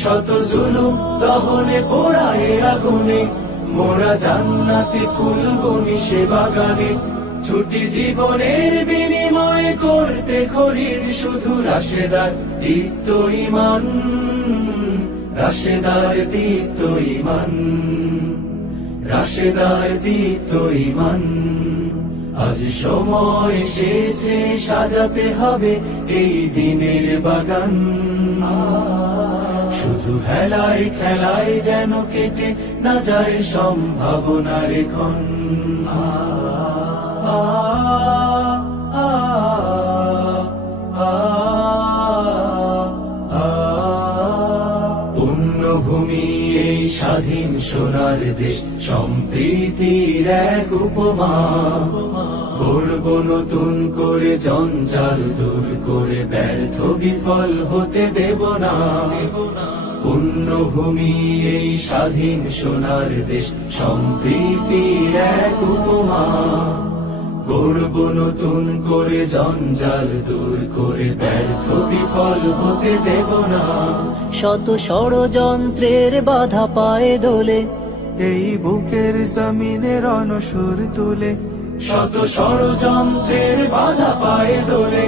শত জুলুম দহনে, পোড়ায় আগুনে, মোরা জান্নাতি ফুল বনি সে বাগানে। ছুটি জীবনের বিনিময় করতে খরিদ শুধু রাশেদার দীপ্ত ইমান, রাশেদার দীপ্ত ইমান, রাশেদার দীপ্ত ইমান। আজ সময় এসেছে, সাজাতে হবে এই দিনের বাগান। শুধু খেলায় যেন কেটে না যায় সম্ভাবনার আ। পুণ্যভূমি এই স্বাধীন সোনার দেশ সম্প্রীতির এক উপমা গড়ব নতুন করে জঞ্জাল দূর করে ব্যর্থ বিফল হতে দেব না পুণ্যভূমি এই স্বাধীন সোনার দেশ, সম্প্রীতির এক উপমা। গড়ব নতুন করে জঞ্জাল, দূর করে ব্যর্থ বিফল হতে দেব না। শত ষড়যন্ত্রের বাধা পায়ে দোলে, এই বুকের জমিনের অনসুর তুলে। শত ষড়যন্ত্রের বাধা পায়ে দোলে,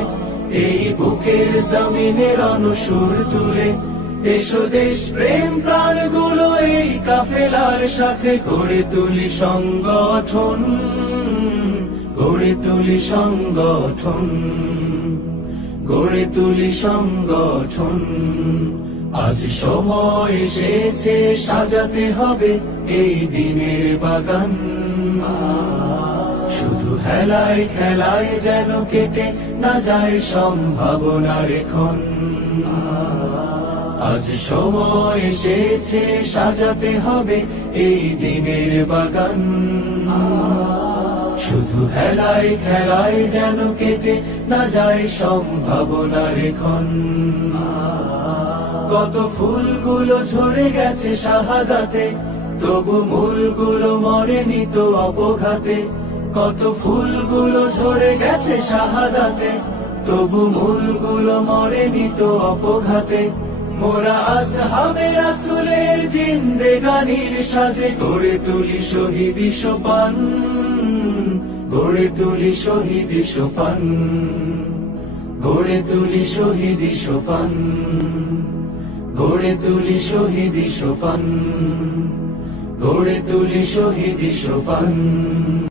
এই বুকের জমিনের অনুসুর তুলে। এসো দেশ প্রেম প্রাণগুলো এই কাফেলার সাথে গড়ে তুলি সংগঠন, গড়ে তুলি সংগঠন, গড়ে তুলি সংগঠন। আজ সময় এসেছে, সাজাতে হবে এই দিনের বাগান। শুধু হেলায় খেলায় যেন কেটে না যায় সম্ভাবনার ক্ষণ আজ সময় এসেছে, সাজাতে হবে এই দিনের বাগান। শুধু হেলায় খেলায় যেন কেটে না যায় সম্ভাবনার ক্ষণ। কত ফুলগুলো ঝরে গেছে শাহাদাতে, তবু মূলগুলো মরেনি তো অপঘাতে। কত ফুলগুলো ঝরে গেছে শাহাদাতে, তবু মূলগুলো মরেনি তো অপঘাতে। মোরা আসহাবে রাসুলের জিন্দেগানির সাজে। গড়ে তুলি শহীদি সোপান, গড়ে তুলি শহীদি সোপান, গড়ে তুলি শহীদি সোপান, গড়ে তুলি শহীদি সোপান, গড়ে তুলি শহীদি সোপান।